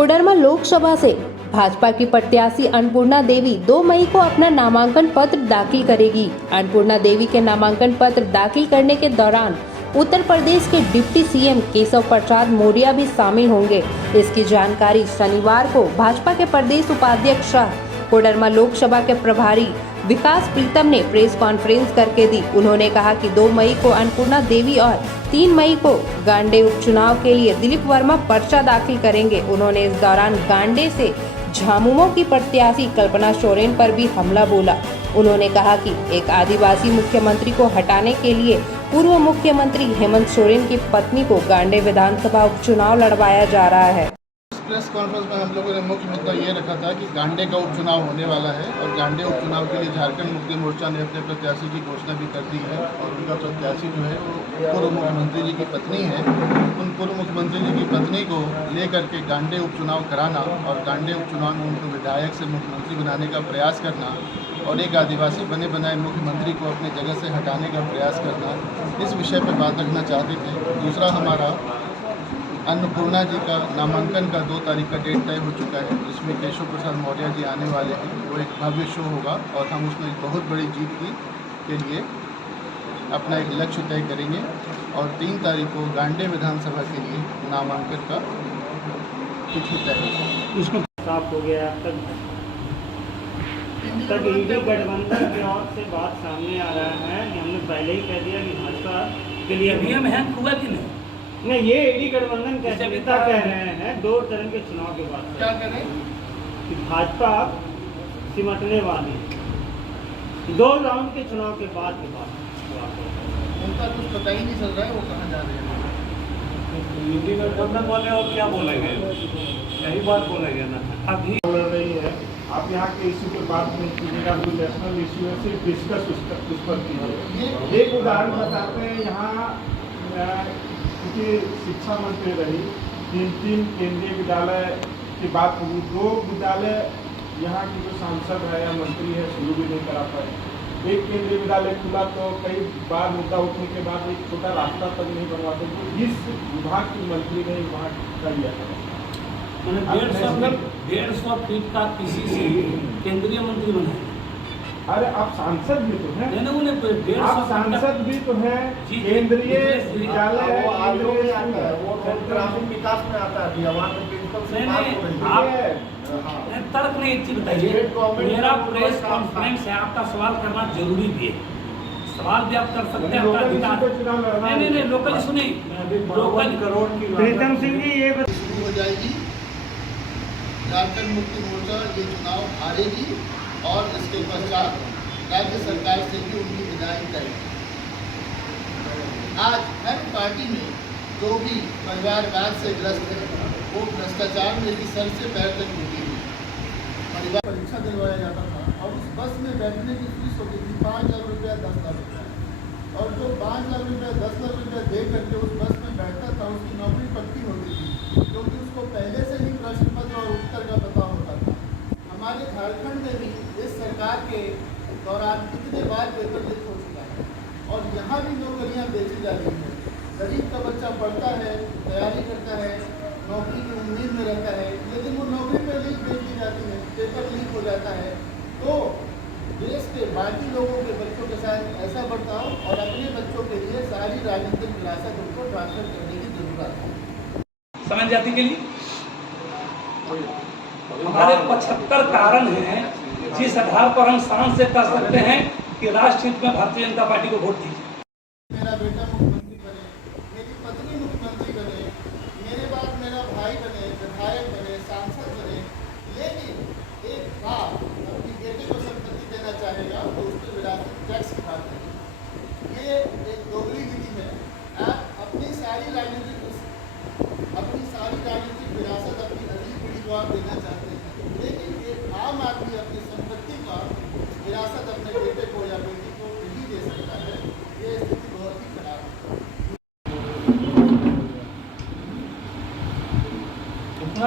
कोडरमा लोकसभा से भाजपा की प्रत्याशी अन्नपूर्णा देवी 2 मई को अपना नामांकन पत्र दाखिल करेगी। अन्नपूर्णा देवी के नामांकन पत्र दाखिल करने के दौरान उत्तर प्रदेश के डिप्टी सीएम केशव प्रसाद मौर्य भी शामिल होंगे। इसकी जानकारी शनिवार को भाजपा के प्रदेश उपाध्यक्ष कोडरमा लोकसभा के प्रभारी विकास प्रीतम ने प्रेस कॉन्फ्रेंस करके दी। उन्होंने कहा कि 2 मई को अन्नपूर्णा देवी और 3 मई को गांडे उपचुनाव के लिए दिलीप वर्मा पर्चा दाखिल करेंगे। उन्होंने इस दौरान गांडे से झामुमो की प्रत्याशी कल्पना सोरेन पर भी हमला बोला। उन्होंने कहा कि एक आदिवासी मुख्यमंत्री को हटाने के लिए पूर्व मुख्यमंत्री हेमंत सोरेन की पत्नी को गांडे विधानसभा उपचुनाव लड़वाया जा रहा है। प्रेस कॉन्फ्रेंस में हम लोगों ने मुख्य मुद्दा ये रखा था कि गांडे का उपचुनाव होने वाला है और गांडे उपचुनाव के लिए झारखंड मुक्ति मोर्चा ने अपने प्रत्याशी की घोषणा भी कर दी है और उनका प्रत्याशी जो है वो पूर्व मुख्यमंत्री जी की पत्नी है। उन पूर्व मुख्यमंत्री जी की पत्नी को लेकर के गांडे उपचुनाव कराना और गांडे उपचुनाव में उनको विधायक से मुख्यमंत्री बनाने का प्रयास करना और एक आदिवासी बने बनाए मुख्यमंत्री को अपनी जगह से हटाने का प्रयास करना, इस विषय पर बात रखना चाहते थे। दूसरा, हमारा अन्नपूर्णा जी का नामांकन का 2 तारीख का डेट तय हो चुका है, जिसमें केशव प्रसाद मौर्य जी आने वाले हैं। वो एक भव्य शो होगा और हम उसमें एक बहुत बड़ी जीत के लिए अपना एक लक्ष्य तय करेंगे और 3 तारीख को गांडे विधानसभा के लिए नामांकन का तिथि तय होगा। उसमें साफ हो गया तक ईडी गठबंधन की ओर से बात सामने आ रहा है कि हमने पहले ही कह दिया कि भाजपा के लिए अभी हम हैं हुआ कि नहीं, ये ईडी गठबंधन कैसे नेता कह रहे हैं 2 चरण के चुनाव के बाद क्या करें कि भाजपा सिमटने वाली 2 राउंड के चुनाव के बाद उनका कुछ पता ही नहीं चल रहा है वो कहाँ जा रहे हैं। ईडी गठबंधन वाले और क्या बोलेंगे, यही बात बोलेंगे ना। अभी बोल रही है आप यहाँ के इशू के बाद में कीजिएगा, जो नेशनल इशू है सिर्फ डिस्कस उस पर कीजिए। एक उदाहरण बताते हैं, यहाँ क्योंकि शिक्षा मंत्री रही 3 केंद्रीय विद्यालय की बात हुई, 2 विद्यालय यहाँ की जो सांसद है या मंत्री है शुरू भी नहीं करा पाए। एक केंद्रीय विद्यालय खुला तो कई बार मुद्दा उठने के बाद एक छोटा रास्ता तक नहीं बनवाते, तो इस विभाग की मंत्री ने वहाँ कर लिया था। 150 फीट का पीसीसी केंद्रीय मंत्री बनाए। अरे आप सांसद भी तो हैं, आप सांसद भी तो हैं, केंद्रीय विद्यालय वो ग्रामीण विकास में आता है। आप तर्क नहीं इतनी बताइए। मेरा प्रेस कॉन्फ्रेंस है, आपका सवाल करना जरूरी भी है, सवाल भी आप कर सकते हैं, आपका अधिकार। नहीं लोकल सुनिए, लोकल करोड़ की प्रीतम सिंह जी ये शुरू हो जाएगी। झारखंड मुक्ति मोर्चा ये चुनाव हारेगी और इसके पश्चात राज्य सरकार से भी उनकी विदाई करेगी। आज हर पार्टी में जो भी परिवारवाद से ग्रस्त है वो भ्रष्टाचार में भी सर से पैर तक जुटी हुई। परिवार परीक्षा दिलवाया जाता था और उस बस में बैठने की फीस होती थी 5 लाख रुपया 10 लाख रुपया, और जो 5 लाख रुपया 10 लाख रुपया दे करके उस बस में बैठता था उसकी नौकरी पक्की होती थी, क्योंकि उसको पहले से ही प्रश्न पत्र और उत्तर का पता होता था। हमारे झारखंड में भी इस सरकार के दौरान कितने बार पेपर लीक हो चुका है और यहाँ भी नौकरियाँ बेची जा रही हैं। गरीब का बच्चा पढ़ता है, तैयारी करता है, नौकरी की उम्मीद में रहता है, लेकिन वो नौकरी पर लीक बेच दी जाती है, पेपर लीक हो जाता है। तो देश के बाकी लोगों के बच्चों के साथ ऐसा बर्ताव और अपने बच्चों के लिए सारी राजनीतिक विरासत उनको ट्रांसफर करने की जरूरत है। समझ जाती के लिए हमारे 75 कारण हैं जिस आधार पर हम शान से कह सकते हैं कि राष्ट्र हित में भारतीय जनता पार्टी को वोट दीजिए। मेरा बेटा मुख्यमंत्री बने, मेरी पत्नी मुख्यमंत्री बने, मेरे बाद मेरा भाई बने, विधायक बने, सांसद बने, लेकिन एक बाप अपनी बेटे को संपत्ति देना चाहेगा तो उसके विरासत टैक्स खाते हैं। ये एक दोगली नीति है। आप अपनी सारी राजनीतिक विरासत अपनी अगली पीढ़ी को आप देना चाहते हैं, लेकिन एक आम आदमी अपनी संपत्ति का विरासत अपने बेटे को या बेटी को नहीं दे सकता है। ये स्थिति बहुत ही खराब है। कितना